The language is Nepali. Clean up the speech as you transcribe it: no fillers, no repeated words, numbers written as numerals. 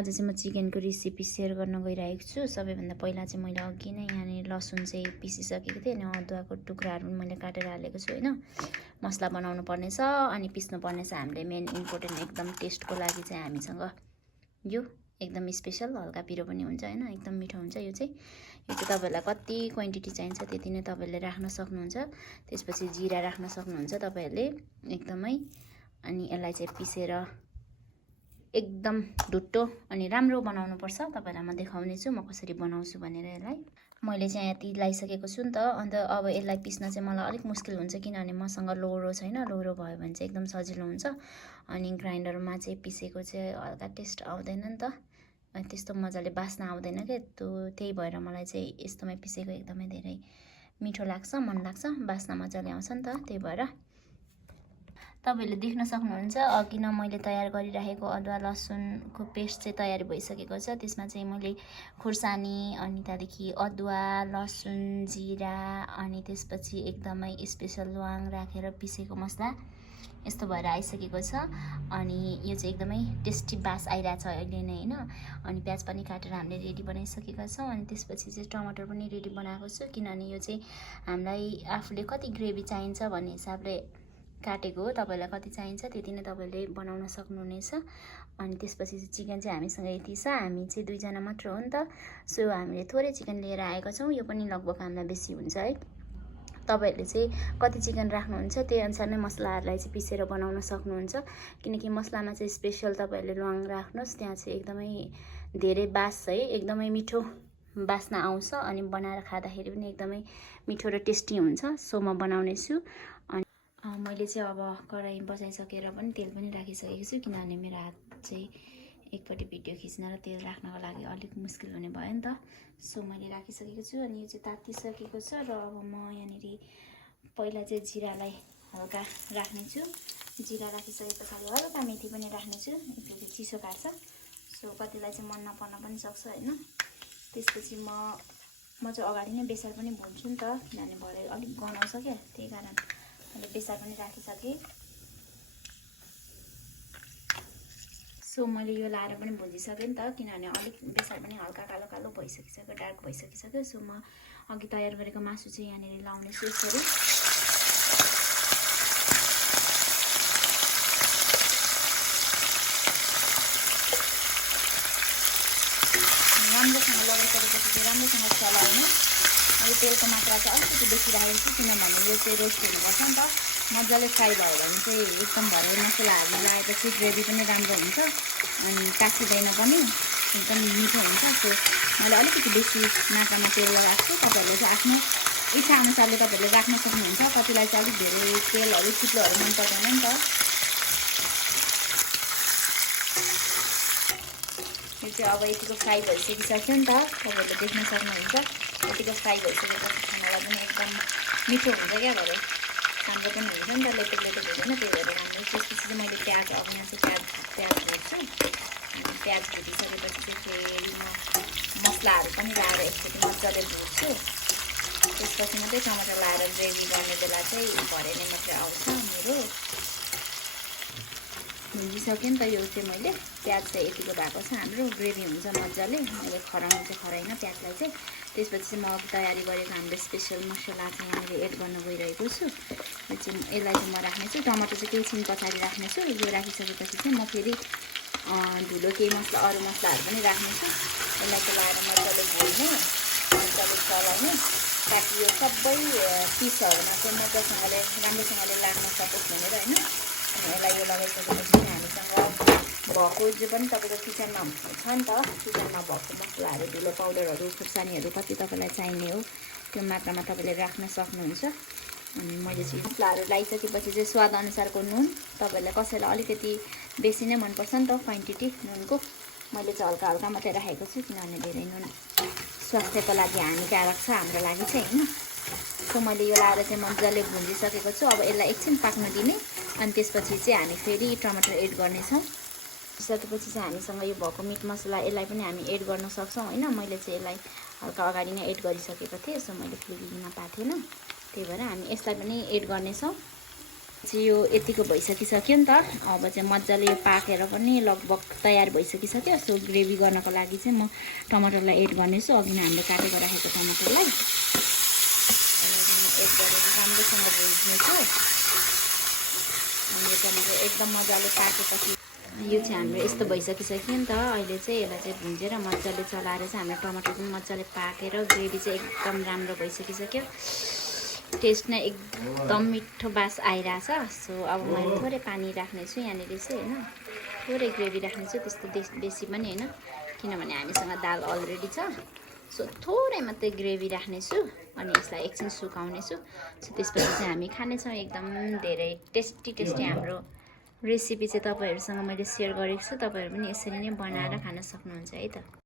आज चाहिँ म चिकनको रेसिपी सेयर गर्न गइरहेको छु। सबैभन्दा पहिला चाहिँ मैले अघि नै यहाँनिर लसुन चाहिँ पिसिसकेको थिएँ अनि अदुवाको टुक्राहरू पनि मैले काटेर हालेको छु हैन। मसला बनाउनु पर्नेछ अनि पिस्नु पर्नेछ। हामीले मेन इम्पोर्टेन्ट एकदम टेस्टको लागि चाहिँ हामीसँग यो एकदम स्पेशल हल्का पिरो पनि हुन्छ हैन, एकदम मिठो हुन्छ। यो चाहिँ तपाईहरुलाई कति क्वान्टिटी चाहिन्छ त्यति नै तपाईहरुले राख्न सक्नुहुन्छ। त्यसपछि जिरा राख्न सक्नुहुन्छ तपाईहरुले एकदमै। अनि यसलाई चाहिँ पिसेर एकदम ढुट्टो अनि राम्रो बनाउनु पर्छ। तपाईहरुलाई म देखाउने छु म कसरी बनाउँछु भनेर। यसलाई मैले चाहिँ यति लाइसकेको छु नि त। अन्त अब यसलाई पिस्न चाहिँ मलाई अलिक मुस्किल हुन्छ किनभने मसँग लोहोरो छैन। लोहोरो भयो भने चाहिँ एकदम सजिलो हुन्छ। अनि ग्राइन्डरमा चाहिँ पिसेको चाहिँ हल्का टेस्ट आउँदैन नि त, अनि त्यस्तो मजाले बास्ना आउँदैन के। त्यही भएर मलाई चाहिँ यस्तोमै पिसेको एकदमै धेरै मिठो लाग्छ, मन लाग्छ, बास्ना मजाले आउँछ नि त। त्यही भएर तपाईहरुले देख्न सक्नुहुन्छ अघि न मैले तयार गरिराखेको अदुवा लसुनको पेस्ट चाहिँ तयारी भइसकेको छ। त्यसमा चाहिँ मैले खुर्सानी अनि त्यहाँदेखि अदुवा लसुन जिरा अनि त्यसपछि एकदमै स्पेशल ल्वाङ राखेर पिसेको मसला यस्तो भएर आइसकेको छ। अनि यो चाहिँ एकदमै टेस्टी बास आइरहेछ अहिले नै हैन। अनि प्याज पनि काटेर हामीले रेडी बनाइसकेका छौँ। अनि त्यसपछि चाहिँ टमाटर पनि रेडी बनाएको छु किनभने यो चाहिँ हामीलाई आफूले कति ग्रेभी चाहिन्छ भन्ने हिसाबले काटेको हो। तपाईलाई कति चाहिन्छ त्यति नै तपाईले बनाउन सक्नुहुनेछ। अनि त्यसपछि चाहिँ चिकन चाहिँ हामीसँग यति छ। हामी चाहिँ दुईजना मात्र हो नि त, सो हामीले थोरै चिकन लिएर आएका छौँ। यो पनि लगभग हामीलाई बेसी हुन्छ है। तपाईहरुले चाहिँ कति चिकन राख्नुहुन्छ त्यही अनुसार नै मसलाहरुलाई चाहिँ पिसेर बनाउन सक्नुहुन्छ। किनकि मसलामा चाहिँ स्पेशल तपाईहरुले ल्वाङ राख्नुस्, त्यहाँ चाहिँ एकदमै धेरै बास है, एकदमै मिठो बास्ना आउँछ अनि बनाएर खाँदाखेरि पनि एकदमै मिठो र टेस्टी हुन्छ। सो म बनाउने छु। मैले चाहिँ अब कराई बसाइसकेर पनि तेल पनि राखिसकेको छु किनभने मेरो हात चाहिँ एकपट्टि भिडियो खिच्न र तेल राख्नको लागि अलिक मुस्किल हुने भयो नि त। सो मैले राखिसकेको छु अनि यो चाहिँ तातिसकेको छ। र अब म यहाँनिर पहिला चाहिँ जिरालाई हल्का राख्नेछु। जिरा राखिसके पछाडि हल्का मेथी पनि राख्नेछु, यसले चिसो काट्छ। सो कतिलाई चाहिँ मन नपर्न पनि सक्छ हैन। त्यसपछि म चाहिँ अगाडि नै बेसार पनि भुन्छु नि त किनभने भरे अलिक गनाउँछ क्या, त्यही कारण मैले बेसार पनि राखिसकेँ। सो मैले यो लाएर पनि भुजिसकेँ नि त किनभने अलिक बेसार पनि हल्का कालो कालो भइसकिसक्यो, डार्क भइसकिसक्यो। सो म अघि तयार गरेको मासु चाहिँ यहाँनिर लाउनेछु यसरी। राम्रोसँग लगाइसकेपछि चाहिँ राम्रोसँग चलाउनु। यो तेलको मात्रा चाहिँ अलिकति बेसी राखेको छु किनभने यो चाहिँ रोस्ट हुनुपर्छ नि त। मजाले फ्राई भयो भने चाहिँ एकदम भरे मसलाहरू लगाएपछि ग्रेभी पनि राम्रो हुन्छ अनि टाँसिँदैन पनि, एकदम मिठो हुन्छ। सो मैले अलिकति बेसी मात्रामा तेल लगाएको छु। तपाईहरुले चाहिँ आफ्नो इच्छा अनुसारले तपाईहरुले राख्न सक्नुहुन्छ। कतिलाई चाहिँ अलिक धेरै तेलहरू चिप्लोहरू मन पर्दैन नि त। यो चाहिँ अब यतिको फ्राई भइसकिसक्यो नि त, तपाईहरुले देख्न सक्नुहुन्छ। यतिको फ्राई भइसकेपछि खानालाई पनि एकदम मिठो हुन्छ क्या, भरे राम्रो पनि हुन्छ नि त, लेटेक लेटेक हुँदैन। त्यही भएर राम्रो। त्यसपछि चाहिँ मैले प्याज अब यहाँ चाहिँ प्याज भुट्छु। अनि प्याज भुटिसकेपछि चाहिँ फेरि म मसलाहरू पनि लाएर एकचोटि मजाले भुट्छु। त्यसपछि मात्रै टमाटर लाएर ग्रेभी गर्ने बेला चाहिँ भरे नै मात्रै आउँछ मेरो। भुजिसक्यो नि त यो चाहिँ मैले प्याज चाहिँ यतिको भएको छ, हाम्रो ग्रेभी हुन्छ मजाले। मैले खराउनु चाहिँ खराइन प्याजलाई चाहिँ। त्यसपछि चाहिँ म अब तयारी गरेको हाम्रो स्पेसल मसला चाहिँ यहाँनिर एड गर्न गइरहेको छु। यो चाहिँ यसलाई चाहिँ म राख्नेछु। टमाटर चाहिँ केही छिन पछाडि राख्नेछु। यो राखिसकेपछि चाहिँ म फेरि धुलो केही मसला अरू मसलाहरू पनि राख्नेछु। यसलाई चाहिँ लाएर मजाले भुट्ने, मजाले चलाउने ताकि यो सबै पिसहरूमा चाहिँ मजासँगले राम्रोसँगले लाग्न सकोस् भनेर हैन। यसलाई यो लगाइसकेपछि हामीसँग भएको जो पनि तपाईँको किचनमा छ नि त, किचनमा भएको मसलाहरू धुलो पाउडरहरू खुर्सानीहरू कति तपाईँलाई चाहिने हो त्यो मात्रामा तपाईँले राख्न सक्नुहुन्छ। अनि मैले चाहिँ मसलाहरू लगाइसकेपछि चाहिँ स्वाद अनुसारको नुन, तपाईँहरूलाई कसैलाई अलिकति बेसी नै मनपर्छ नि त क्वान्टिटी नुनको, मैले चाहिँ हल्का हल्का मात्रै राखेको छु किनभने धेरै नुन स्वास्थ्यको लागि हानिकारक छ हाम्रो लागि चाहिँ हैन। सो मैले यो लाएर चाहिँ मजाले भुजिसकेको छु। अब यसलाई एकछिन पाक्न दिने अनि त्यसपछि चाहिँ हामी फेरि टमाटर एड गर्नेछौँ। सकेपछि चाहिँ हामीसँग यो भएको मिट मसला यसलाई पनि हामी एड गर्न सक्छौँ हैन। मैले चाहिँ यसलाई हल्का अगाडि नै एड गरिसकेको थिएँ, सो मैले फेरि लिन पाएको थिएन। त्यही भएर हामी यसलाई पनि एड गर्नेछौँ। चाहिँ यो यतिको भइसकिसक्यो नि त। अब चाहिँ मजाले यो पाकेर पनि लगभग तयार भइसकिसक्यो। सो ग्रेभी गर्नको लागि चाहिँ म टमाटरलाई एड गर्नेछु, अघि नै हामीले काटेको राखेको टमाटरलाई एड गरेर राम्रोसँग भुज्नेछु। अनि यो टमाटर एकदम मजाले पाकेपछि यो चाहिँ हाम्रो यस्तो भइसकिसक्यो नि त। अहिले चाहिँ यसलाई चाहिँ भुन्जेर मजाले चलाएर चाहिँ हाम्रो टमाटर पनि मजाले पाकेर ग्रेभी चाहिँ एकदम राम्रो भइसकिसक्यो। टेस्ट नै एकदम मिठो बास आइरहेछ। सो अब मैले थोरै पानी राख्नेछु यहाँनिर चाहिँ होइन, थोरै ग्रेभी राख्नेछु, त्यस्तो बेसी पनि होइन, किनभने हामीसँग दाल अलरेडी छ। सो थोरै मात्रै ग्रेभी राख्नेछु अनि यसलाई एकछिन सुकाउनेछु। सो त्यसपछि चाहिँ हामी खानेछौँ। एकदम धेरै टेस्टी हाम्रो रेसिपी चाहिँ तपाईँहरूसँग मैले सेयर गरेको छु। तपाईँहरू पनि यसरी नै बनाएर खान सक्नुहुन्छ है त।